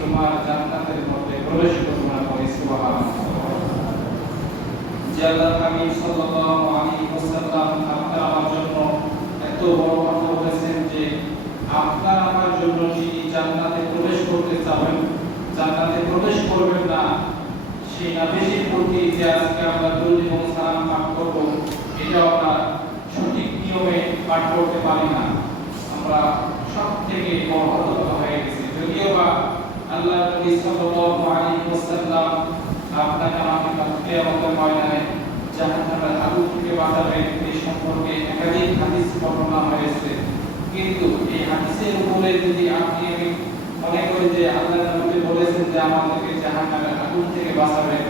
তোমার জান্নাতের মধ্যে প্রবেশ করব না, বলি সুবহানাল্লাহ। যে আল্লাহর হাবিব সাল্লাল্লাহু আলাইহি ওয়াসাল্লাম আপনার আমার জন্য এত বড় কথা বলেছেন যে আপনার আমার জন্য যিনি জান্নাতে প্রবেশ করতে চাবেন, জান্নাতে প্রবেশ করবেন না, সেই নবীর প্রতি যে আজকে আমরা দরুদ এবং সালাম পাঠ করব, এটা আমরা সঠিক নিয়মে পাঠ করতে পারি না। আমরা সব থেকে বড় হতভাগ্য হয়ে গেছি। যদিও বা আল্লাহ নবী সাল্লাল্লাহু আলাইহি ওয়াসাল্লাম আপনাকে আমাকে কিয়ামতের ময়দানে জাহান্নামের আগুন থেকে বাঁচাবেন এই সম্পর্কে একাধিক হাদিস বর্ণনা হয়েছে, কিন্তু এই হাদিসের উপরে যদি আপনি মনে করি যে আল্লাহ নবী বলেছেন যে আমাদেরকে জাহান্নামের আগুন থেকে বাঁচাবেন,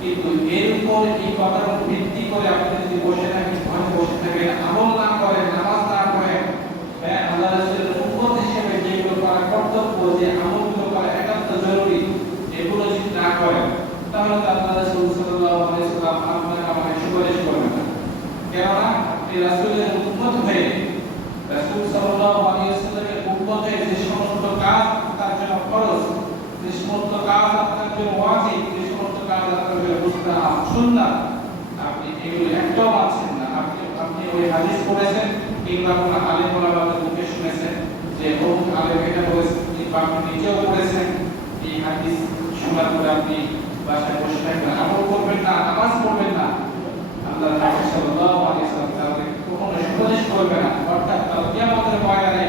কিন্তু এর উপর এই কথার উপর ভিত্তি করে আপনি যদি বসে থাকেন, ঘরে বসে থাকেন, আমল না করেন, নামাজ না পড়েন, আল্লাহ রাসূলের উম্মত হিসেবে যেগুলো করা কর্তব্য, যে আমলগুলো করা একান্ত জরুরি, এগুলো যদি না করেন, তাহলে আল্লাহ রাসূল সাল্লাল্লাহু আলাইহি ওয়াসাল্লাম আপনাকে আমাকে সুপারিশ করবেন না। কেননা আপনি রাসূলের উম্মত হয়ে রাসূল সাল্লাল্লাহু আলাইহি ওয়াসাল্লামের উম্মতের যে সমস্ত কাজ তার জন্য ফরজ, যে সমস্ত কাজ আপনার জন্য ওয়াজিব, যে সমস্ত কাজ আপনার জন্য মুস্তাহাব সুন্নাত, আপনি এগুলো একটাও মানছেন না। আপনি ওই হাদিস পড়েছেন কিংবা কোনো আলেম ওলামাদের মুখে শুনেছেন যে অমুক আলেম এটা বলেছেন, কিংবা আপনি নিজেও পড়েছেন, এই হাদিস শোনার পরে আপনি বাসায় বসে থাকবেন, আমল করবেন না, নামাজ পড়বেন না, আল্লাহ নবী সাল্লাল্লাহু আলাইহি ওয়াসাল্লাম তাদের কখনো সুপারিশ করবে না। অর্থাৎ কাল কিয়ামতের ময়দানে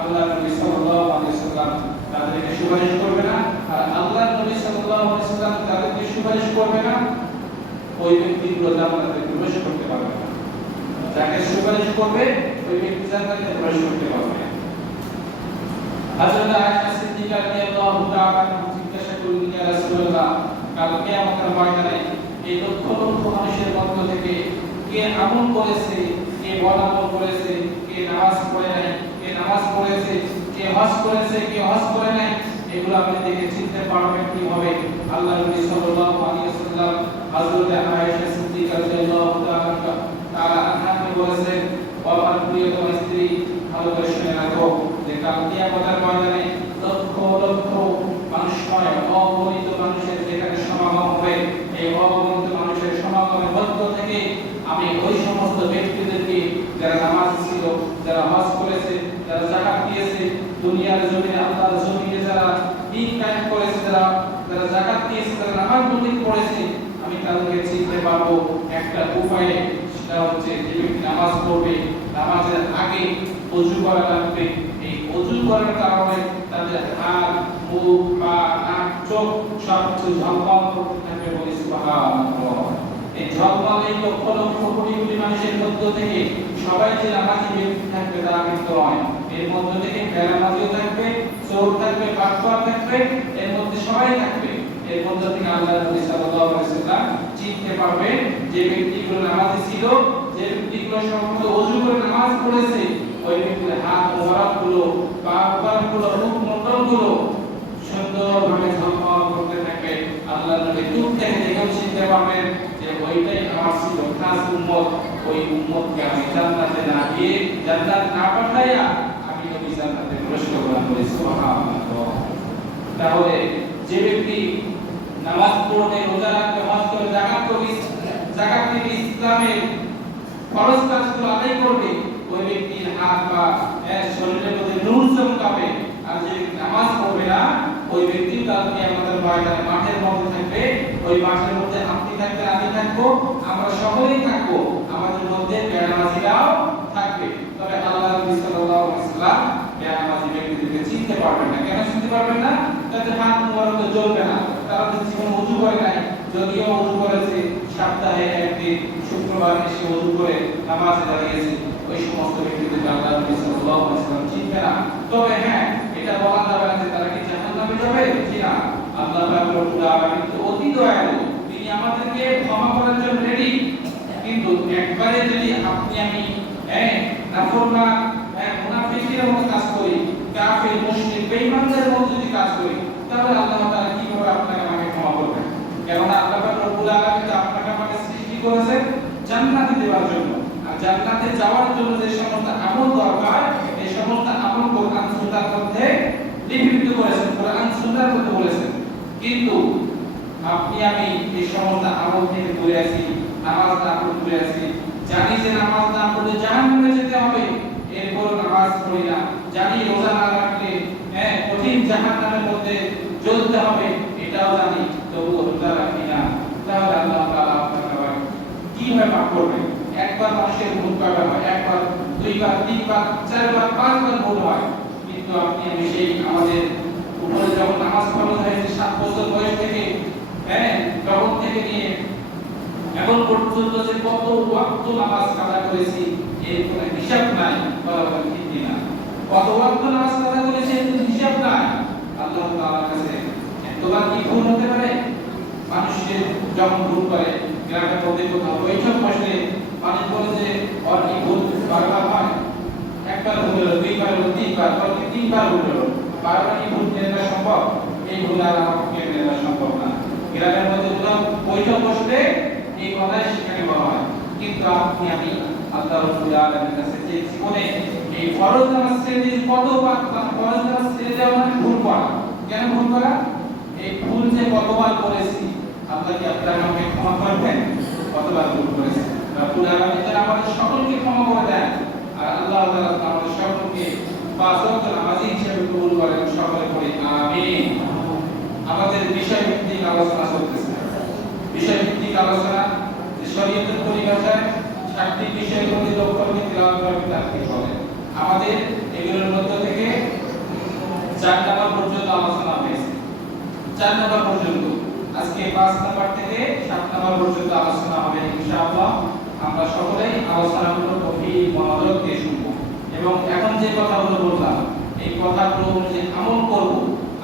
আল্লাহ নবী সাল্লাল্লাহু আলাইহি ওয়াসাল্লাম তাদেরকে সুপারিশ করবে না, আর আল্লাহ নবী সাল্লাল্লাহু আলাইহি ওয়াসাল্লাম তাদেরকে সুপারিশ করবে না, ওই ব্যক্তিগুলো জান্নাতে প্রবেশ করতে পারবে না। যাকে সুপারিশ করবে ওই ব্যক্তি জান্নাতে প্রবেশ করতে পারবে না। হযরত আয়েশা সিদ্দিকা রাদিয়াল্লাহু তাআলা জিজ্ঞাসা করলেন, ইয়া রাসূলুল্লাহ, কাল কিয়ামতের ময়দানে এই লক্ষ লক্ষ মানুষের মধ্য থেকে কে আমল করেছে, কে বদ আমল করেছে, কে নামাজ পড়ে নাই, কে নামাজ পড়েছে, কে হজ করেছে, কে হজ করে নাই, এগুলো আপনি দেখে চিনতে পারবেন কিভাবে? আল্লাহ নবী সাল্লাল্লাহু আলাইহি ওয়াসাল্লাম হযরত আয়েশা সিদ্দিকা রাদিয়াল্লাহু তাআলা আনহাকে বলেছেন, ও আমার প্রিয়তম স্ত্রী, ভালো করে শুনে রাখো যে কাল কিয়ামতের ময়দানে লক্ষ লক্ষ মানুষ নয়, অগণিত মানুষের যেখানে সমাগম হবে, এই অগণিত মানুষের সমাগমের মধ্য থেকে আমি ওই সমস্ত ব্যক্তিদেরকে যারা নামাজ ছিল, যারা হজ করেছে, যারা যাকাত দিয়েছে, দুনিয়ার জমিনে আল্লাহর জমিনে যারা দিন কায়েম করেছে, যারা যাকাত দিয়েছে, যারা নামাজ বন্দী করেছে, আমি তাদেরকে চিনতে পারবো একটা উপায়ে। সেটা হচ্ছে যে ব্যক্তি নামাজ পড়বে, নামাজের আগে ওযু করা লাগবে। এই ওযু করার কারণে তাদের হাত, মুখ, পা, নাক, চোখ সবকিছু ঝলমল করতে থাকবে, বলি সুবহানাল্লাহ। এই ঝলমল এই লক্ষ লক্ষ কোটি কোটি মানুষের মধ্য থেকে সবাই যে নামাজি ব্যক্তি থাকবে তা কিন্তু নয়। এর মধ্য থেকে বেনামাজিও থাকবে, চোর থাকবে, বাটপার থাকবে, এর মধ্যে সবাই থাকবে। এর মধ্য থেকে আল্লাহ নবী সাল্লাল্লাহু আলাইহি ওয়াসাল্লাম চিনতে পারবে যে ব্যক্তিগুলো নামাজি ছিল, যে ব্যক্তিগুলো সম্পূর্ণ ওযু করে নামাজ পড়েছে, ওই ব্যক্তির হাত মোবারকগুলো, পা মোবারকগুলো, মুখ মণ্ডলগুলো সুন্দরভাবে ঝলমল করতে থাকবে। আল্লাহ নবী দূর থেকে দেখেও চিনতে পারবেন যে ওইটাই আমার ছিল খাস উম্মত। ওই উম্মতকে আমি জান্নাতে না দিয়ে, জান্নাত না পাঠাইয়া আমি নবী জান্নাতে প্রবেশ করলাম, বলি সুবহানাল্লাহ। তাহলে যে ব্যক্তি নামাজ পড়বে, রোজা রাখবে, হজ করবে, যাকাত দিবে, ইসলামের ফরজ কাজগুলো আদায় করবে, ওই ব্যক্তির হাত পা শরীরের মধ্যে নূর চমকাবে। আর যে নামাজ পড়বে না, ওই ব্যক্তি কাল কিয়ামতের ময়দানে মাঠের মধ্যে থাকবে। ওই মাঠের মধ্যে আপনি থাকবেন, আমি থাকবো, আমরা সকলেই থাকবো, আমাদের মধ্যে বেনামাজিরাও থাকবে। তবে আল্লাহ নবী সাল্লাল্লাহু আলাইহি ওয়াসাল্লাম বেনামাজি ব্যক্তিদেরকে চিনতে পারবেন না। কেন চিনতে পারবেন না? তাদের হাত মোবারক জ্বলবে না, তারা তো জীবনে ওযু করে নাই। যদিও ওযু করেছে, সপ্তাহে একদিন শুক্রবার এসে ওযু করে নামাজে দাঁড়িয়েছে, ওই সমস্ত ব্যক্তিদের আল্লাহ নবী সাল্লাল্লাহু আলাইহি ওয়াসাল্লাম চিনবে না। তবে হ্যাঁ, এটা বলা যাবে না যে তারা কি জাহান্নামে যাবে, জি না। আল্লাহ পাক রব্বুল আলামিন তো অতি দয়ালু, তিনি আমাদেরকে ক্ষমা করার জন্য রেডি। কিন্তু একবারে যদি আপনি আমি নাফরমান, মুনাফিকের মতো কাজ করি, কাফির, মুশরিক, বেঈমানদের মতো যদি কাজ করি, তাহলে আল্লাহ তাআলা কিভাবে আপনাকে আমাকে ক্ষমা করবেন? কেননা আল্লাহ পাক রব্বুল আলামিন তো আপনাকে আমাকে সৃষ্টি করেছেন জান্নাতে দেওয়ার জন্য। আর জান্নাতে যাওয়ার জন্য যে সমস্ত আমল দরকার, এই সমস্ত আমল কোরআন সুন্নাহর মধ্যে লিপিবদ্ধ করেছেন। কোরআন সুন্নাহ রোজা করতে বলেছেন, কিন্তু আপনি আমি এই সমস্ত আমল থেকে দূরে আছি, নামাজ না পড়ে দূরে আছি, জানি যে নামাজ না পড়লে জাহান্নামে যেতে হবে, এরপর নামাজ পড়ি না, জানি রোজা না রাখলে কঠিন জাহান্নামের মধ্যে জ্বলতে হবে, এটাও জানি, তবু রোজা রাখি না, তাহলে আল্লাহ তাআলা আপনাকে কিভাবে মাফ করবেন? একবার মানুষের ভুল করা হয়, একবার, দুইবার, তিনবার, চারবার, পাঁচবার ভুল হয়, কিন্তু আপনি আমি সেই আমাদের উপরে যখন নামাজ ফরজ হয়েছে 7 বছর বয়স থেকে, তখন থেকে নিয়ে এখন পর্যন্ত যে কত ওয়াক্ত নামাজ কাজা করেছি এর কোনো হিসাব নাই, বলা ঠিক না, কত ওয়াক্ত নামাজ কাজা করেছি এর কোনো হিসাব নাই। আল্লাহ তাআলার কাছে এতবার কি ভুল হতে পারে? মানুষের যখন ভুল করে, গ্রামের মধ্যে কোথাও বৈঠক বসলে মানুষ বলে যে ওর কি ভুল বারবার হয়, একবার ভুল হলো, দুইবার হলো, তিনবার, পরে তিনবার ভুল হলো, বারবার কি ভুল মেনে নেওয়া সম্ভব? এই ভুল আর আমাকে মেনে নেওয়া সম্ভব না। গ্রামের মধ্যে কোথাও বৈঠক বসলে এই কথাই সেখানে বলা হয়, কিন্তু আপনি আমি আল্লাহ রাব্বুল আলামিনের কাছে যে জীবনে এই ফরজ নামাজ ছেড়ে দিয়ে কতবার, ফরজ নামাজ ছেড়ে দেওয়া মানে ভুল করা। কেন ভুল করা? এই ভুল যে কতবার করেছি, আল্লাহ কি আপনার আমাকে ক্ষমা করবেন? কতবার ভুল করেছি, রাব্বুল আলামিন তাআলা আমাদের সকলকে ক্ষমা করে দেন, আর আল্লাহ তাআলা আমাদের সকলকে পাঁচ ওয়াক্ত নামাজি হিসেবে কবুল করেন। সকলে পড়ি আমিন। আমাদের বিষয়ভিত্তিক আলোচনা চলতেছে, বিষয়ভিত্তিক আলোচনা শরীয়তের পরিভাষায় 7টি বিষয়ের প্রতি লক্ষ্য রেখে তিলাওয়াত করা তাফসীর বলে। আমাদের এগুলোর মধ্য থেকে 4 নাম্বার পর্যন্ত আলোচনা হয়েছে, 4 নাম্বার পর্যন্ত, আজকে 5 নাম্বার থেকে 7 নাম্বার পর্যন্ত আলোচনা হবে ইনশাআল্লাহ। আমরা সকলেই আলোচনাগুলো গভীর মনোযোগ দিয়ে শুনব, এবং এখন যে কথাগুলো বললাম এই কথাগুলো অনুযায়ী আমল করব।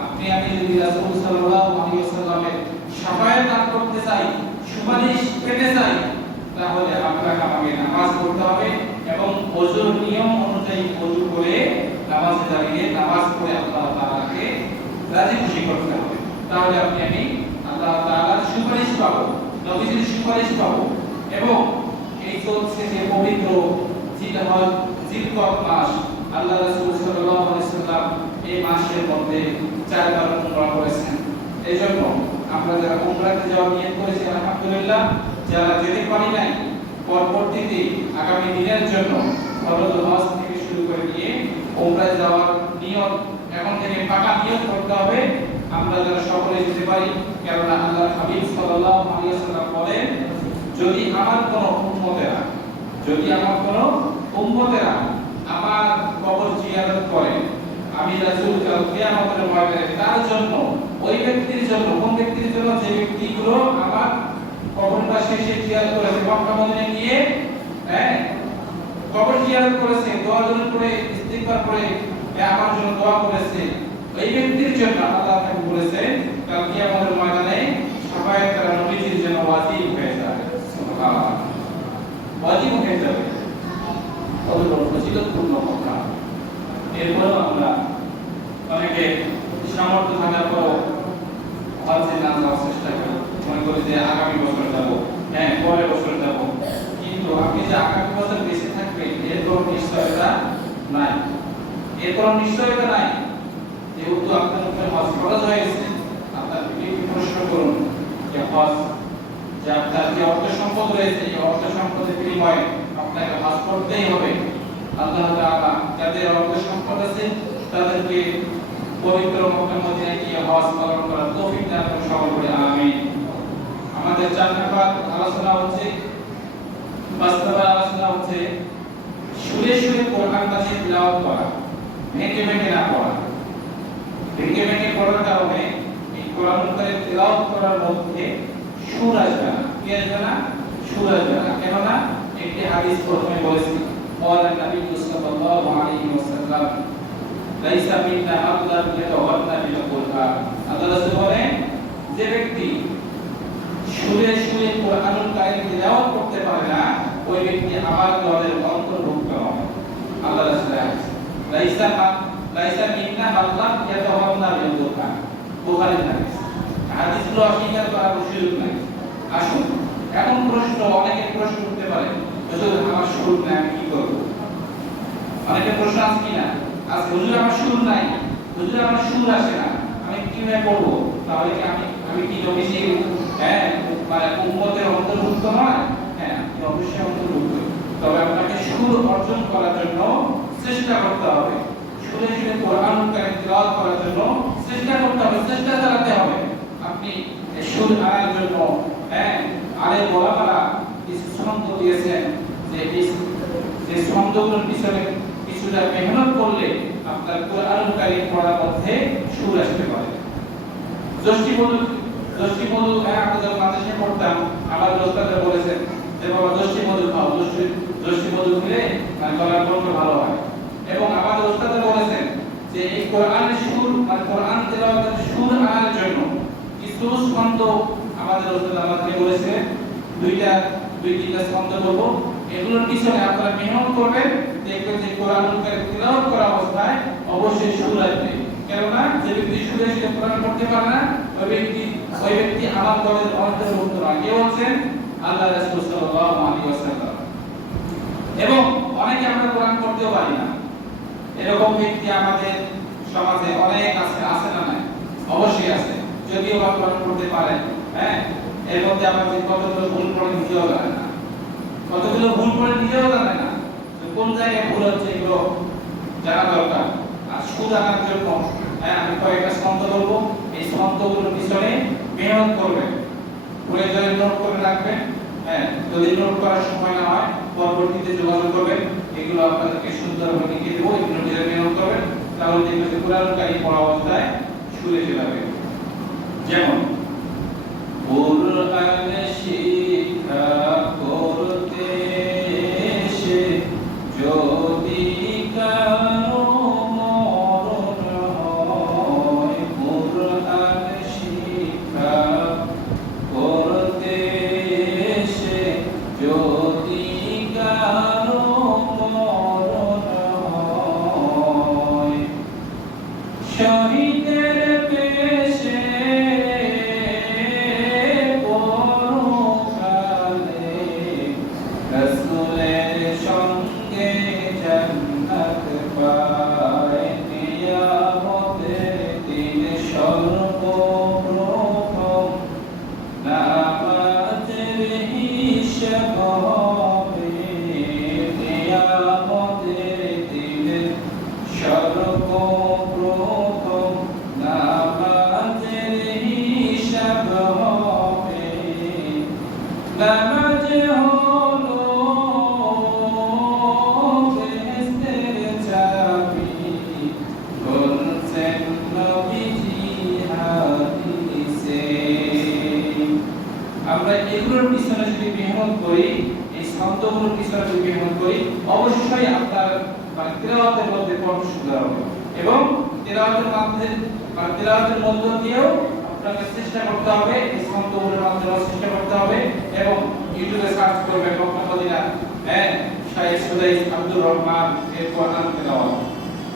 আপনি আমি যদি রাসূল সাল্লাল্লাহু আলাইহি ওয়াসাল্লামের শাফায়াত লাভ করতে চাই, সুপারিশ পেতে চাই, তাহলে আপনাকে আমাকে নামাজ পড়তে হবে এবং ওযুর নিয়ম অনুযায়ী ওযু করে নামাজে দাঁড়িয়ে নামাজ পড়ে আল্লাহ তাআলাকে রাজি খুশি করতে হবে। তাহলে আপনি আমি আল্লাহ তাআলার সুপারিশ পাবো, নবীজির সুপারিশ পাবো। এবং এই চলছে যে পবিত্র জিলহজ মাস, আল্লাহ রাসূল সাল্লাল্লাহু আলাইহি ওয়াসাল্লাম এই মাসের মধ্যে 4 বার উমরা করেছেন। এজন্য আমরা যারা উমরাতে যাওয়ার নিয়ত করেছি আলহামদুলিল্লাহ, যারা যেতে পারি নাই পরবর্তীতে আগামী দিনের জন্য ফরজ হজ থেকে শুরু করে নিয়ে উমরায় যাওয়ার নিয়ত এখন থেকে পাকা নিয়ত করতে হবে। আমরা যারা সকলে যেতে পারি, কেননা আল্লাহর হাবিব সাল্লাল্লাহু আলাইহি ওয়াসাল্লাম বলেন, যদি আমার কোনো উম্মতেরা আমার কবর জিয়ারত করে, আমি রাসূল কাল কিয়ামতের ময়দানে তার জন্য, ওই ব্যক্তির জন্য, কোন ব্যক্তির জন্য? যে ব্যক্তিগুলো আমার কবরটা শেষে জিয়ারত করেছে, মক্কা মদিনায় গিয়ে কবর জিয়ারত করেছে, দোয়া করে, ইস্তিগফার করে আমার জন্য দোয়া করেছে, ওই ব্যক্তির জন্য আল্লাহ তাআলা বলেছেন কাল কিয়ামতের ময়দানে শাফায়াত করা নবীজির জন্য ওয়াজিব হয়ে যাবে। সুবহানাল্লাহ, ওয়াজিব হয়ে যাবে। কত ফজিলতপূর্ণ কথা। এরপরও আমরা অনেকে সামর্থ্য থাকার পরও হজে না যাওয়ার চেষ্টা করি, মনে করি যে আগামী বছর যাব, পরের বছর যাব, কিন্তু আপনি যে আগামী বছর বেঁচে থাকবেন এর কোনো নিশ্চয়তা নাই, যেহেতু আপনার উপরে হজ ফরজ হয়ে গেছে, আপনার প্রশ্ন করুন যে হজ, যে আপনার যে অর্থ সম্পদ রয়েছে, এই অর্থ সম্পদের বিনিময়ে আপনাকে হজ করতেই হবে। আল্লাহ তাআলা যাদের অর্থ সম্পদ আছে তাদেরকে পবিত্র মক্কা মদিনায় গিয়ে হজ পালন করার তৌফিক দান করুন, সকলে বলি আমিন। আমাদের 4 নাম্বার আলোচনা হচ্ছে, বাস্তবে আলোচনা হচ্ছে সুরে সুরে কোরআন মাজিদ তিলাওয়াত করা, ভেঙে ভেঙে না পড়া। ভেঙে ভেঙে পড়ার কারণে এই কোরআন কারীম তিলাওয়াত করার মধ্যে সুর আসবে না, কি আসবে না? সুর আসবে না। কেননা একটি হাদিস প্রথমে বলেছি, ক্বালা নবী সাল্লাল্লাহু আলাইহি ওয়াসাল্লাম লাইসা মিন্না আল্লাহ ইয়াতাওয়ান্না বিল কুরআন। আল্লাহ রাসূল বলেন, যে ব্যক্তি সুরে সুরে কোরআনুল কারীম তিলাওয়াত করতে পারে না, ওই ব্যক্তি আমার দলের অন্তর্ভুক্ত নয়। আল্লাহ রাসূল লাইসা মিন্না আল্লাহ ইয়াতাওয়ান্না বিল কুরআন, বুখারী হাদিস। হাদিসগুলো অস্বীকার করার সুযোগ নাই। আসুন, এখন প্রশ্ন, অনেকের প্রশ্ন উঠতে পারে, হুজুর আমার সুর নাই, আমি কি করব? অনেকের প্রশ্ন আছে কিনা? আজ হুজুর আমার সুর নাই, হুজুর আমার সুর আসে না, আমি কি কিভাবে পড়বো? তাহলে কি আমি কি নবীজি মানে উম্মতের অন্তর্ভুক্ত নয়? হ্যাঁ, আপনি অবশ্যই অন্তর্ভুক্ত। তবে আপনাকে সুর অর্জন করার জন্য চেষ্টা করতে হবে। সুরে সুরে কোরআন কারীম তেলাওয়াত করার জন্য চেষ্টা করতে হবে, চেষ্টা চালাতে হবে। আপনি সুর আনার জন্য আলেম ওলামারা কিছু ছন্দ দিয়েছেন, যে ছন্দগুলোর পিছনে কিছুটা মেহনত করলে আপনার কোরআন কারীম পড়ার মধ্যে সুর আসতে পারে। দশটি মধু আমরা যখন মাদ্রাসায় পড়তাম, আমাদের ওস্তাদরা বলেছেন যে বাবা দশটি মধু খাও, দশটি মধু খেলে মানে গলার কণ্ঠ ভালো হয়। এবং আমাদের ওস্তাদরা বলেছেন যে এই কোরআনের সুর মানে কোরআন তেলাওয়াতের সুর আনার জন্য কিছু ছন্দ আমাদের ওস্তাদ আমাদেরকে বলেছেন, দুই তিনটা ছন্দ বলবো, এগুলোর পিছনে আপনারা মেহনত করবেন, দেখবেন যে কোরআন কারীম তেলাওয়াত করা অবস্থায় অবশ্যই সুর আসবে। কেননা যে ব্যক্তি সুরে সুরে কোরআন পড়তে পারে না, ওই ব্যক্তি আমার দলের অন্তর্ভুক্ত নয়। কে বলছেন? আল্লাহ রাসূল সাল্লাল্লাহু আলাইহি ওয়াসাল্লাম। এবং অনেকে আমরা কোরআন পড়তেও পারি না, এরকম ব্যক্তি আমাদের সমাজে অনেক আছে না নাই? অবশ্যই আছে। যদিও বা কোরআন পড়তে পারেন, এর মধ্যে আমাদের কতগুলো ভুল পড়ে নিজেও জানে না, কোন জায়গায় ভুল হচ্ছে এগুলো জানা দরকার। আর সুর আনার জন্য আমি কয়েকটা ছন্দ বলবো, এই ছন্দগুলোর পিছনে মেহনত করবেন, প্রয়োজনে নোট করে রাখবেন। যদি নোট করার সময় না হয় পরবর্তীতে যোগাযোগ করবেন, এগুলো আপনাদেরকে সুন্দরভাবে লিখে দেবো, এগুলো নিজে মেহনত করবেন, তাহলে দেখবেন যে কোরআন কারীম পড়া অবস্থায় সুরে যাবে। যেমন কোরআন শিক্ষা করতে এসে যদি কারো মরণ হয়, কোরআন শিক্ষা করতে এসে যদি কারো মরণ হয়, শহীদের বেশে পরকালে রাসূলের সঙ্গে জান্নাত পায়, কিয়ামতের দিন সর্বপ্রথম নামাজের হিসাব হবে, কিয়ামতের দিন সর্বপ্রথম নামাজের হিসাব হবে। নামাজ হলো বেহেশতের চাবি, বলছেন নবীজি হাদিসে। আমরা এগুলোর পিছনে যদি মেহনত করি, এই শব্দগুলোর পিছনে যদি মেহনত করি, অবশ্যই আপনার মানে তেলাওয়াতের মধ্যে কণ্ঠ সুন্দর হবে। এবং তেলাওয়াতের মধ্য দিয়েও আপনাকে চেষ্টা করতে হবে, এই শব্দগুলোর মাধ্যমে চেষ্টা করতে হবে। এবং ইউটিউবে সার্চ করবেন মক্কা মদিনা শাইখ সুদাইস আব্দুর রহমান এর কোরআন তেলাওয়াত,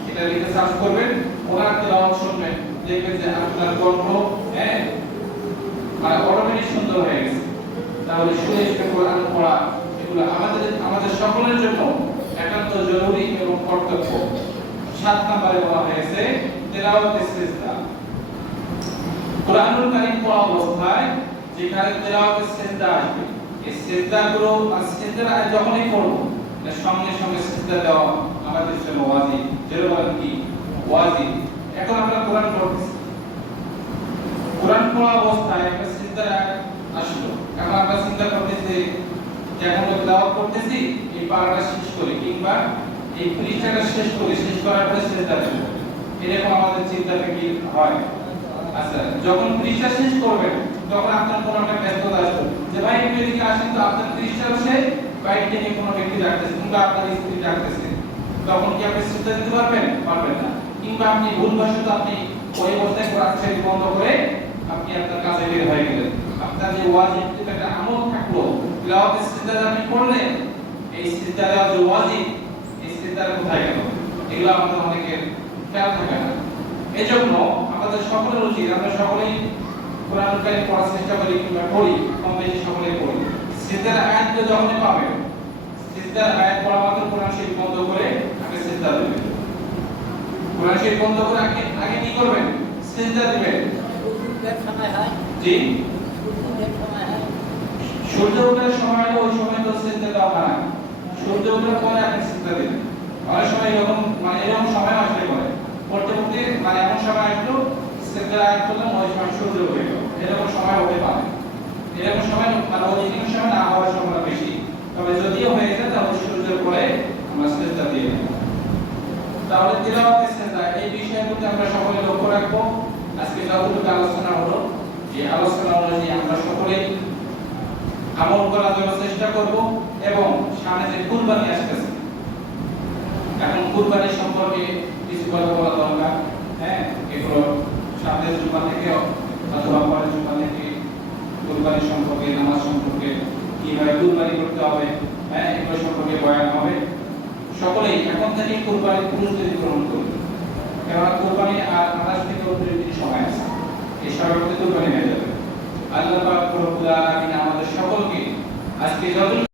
এটা লিখে সার্চ করবেন, কোরআন তেলাওয়াত শুনবেন, দেখবেন যে আপনার কণ্ঠ মানে অটোমেটিক সুন্দর হয়ে গেছে। তাহলে সুরে সুরে কোরআন পড়া এগুলো আমাদের সকলের জন্য একান্ত জরুরি এবং কর্তব্য। 7 নম্বরে বলা হয়েছে তেলাওয়াতে সিজদা। কোরআনুল কারীম পড়া অবস্থায় যেখানে তেলাওয়াতে সিজদা আসবে, এই সিজদাগুলো আর সিজদার আয়াত যখনই পড়ব এর সঙ্গে সঙ্গে সিজদা দেওয়া আমাদের জন্য ওয়াজিব। যেরকম কি ওয়াজিব। এখন আমরা কোরআন পড়তেছি, কোরআন পড়া অবস্থায় একটা সিজদার আয়াত আসলো, এখন আমরা চিন্তা করতেছি যখন তেলাওয়াত করতেছি এই পারাটা শেষ করি কিংবা এই পৃষ্ঠাটা শেষ করার পরে সিজদা দেব, এরকম আমাদের চিন্তাটা কি হয়? আচ্ছা, যখন পৃষ্ঠা শেষ করবেন তখন আপনার কোনো একটা ব্যস্ততা আসবে যে ভাই একটু এদিকে আসেন তো, আপনার পৃষ্ঠাও শেষ, বাইরে নিয়ে কোনো ব্যক্তি ডাকতেছে কিংবা আপনার স্ত্রী ডাকতেছে, তখন কি আপনি সিজদা দিতে পারবেন? পারবেন না। কিংবা আপনি ভুলবশত আপনি ওই অবস্থায় কোরআন শরীফ বন্ধ করে আপনি আপনার কাজে বের হয়ে গেলেন, আপনার যে ওয়াজিব একটা আমল থাকলো তেলাওয়াতের সিজদা আপনি করলেন, এই সিজদা দেওয়া যে ওয়াজিব, এই সিজদাটা কোথায় গেল? এগুলো আমাদের অনেকের খেয়াল থাকে না। এজন্য আমাদের সকলের উচিত আমরা সকলেই কোরআন কারীম পড়ার চেষ্টা করি কিংবা পড়ি, কম বেশি সকলেই পড়ি। সিজদার আয়াতগুলো যখনই পাবেন, সিজদার আয়াত পড়া মাত্র কোরআন শরীফ বন্ধ করে আগে সিজদা দিবেন। কোরআন শরীফ বন্ধ করে আগে কি করবেন? সিজদা দিবেন। জি সূর্য ওঠার সময় হলো ওই সময় তো সিজদা দেওয়া হয় না। সূর্য ওঠার পরে আপনি সিজদা দিবেন। অনেক সময় এরকম এরকম সময় আসলে করে পড়তে পড়তে এমন সময় আসলো সিজদা আয়াত করলাম ওই সময় সূর্য উঠে গেল, এরকম সময় হতে পারে। এরকম সময় অধিকাংশ সময় না হওয়ার সম্ভাবনা বেশি, তবে যদিও হয়ে যায় তাহলে সূর্যের পরে আমরা সিজদা দিয়ে দেব। তাহলে তিলাওয়াতের সিজদা এই বিষয়গুলো আমরা সকলে লক্ষ্য রাখবো। আজকে যতটুকু আলোচনা হলো এই আলোচনা অনুযায়ী আমরা সকলেই আমল করার জন্য চেষ্টা করব। এবং সামনে যে কুরবানি আসতেছে, এখন কুরবানি সম্পর্কে কিছু কথা বলা দরকার। হ্যাঁ, এগুলো সামনে জুমা থেকে অথবা পরের জুমা থেকে কুরবানি সম্পর্কে, নামাজ সম্পর্কে, কিভাবে কুরবানি করতে হবে, হ্যাঁ এগুলো সম্পর্কে বয়ান হবে। সকলেই এখন থেকে কুরবানি প্রস্তুতি গ্রহণ করবে, কেননা কুরবানি আর 28 থেকে 29 দিন সময় আছে। এই সময়ের মধ্যে কুরবানি হয়ে যাবে। আল্লাহ পাক রব্বুল আলামিন আমাদের সকলকে আজকে যত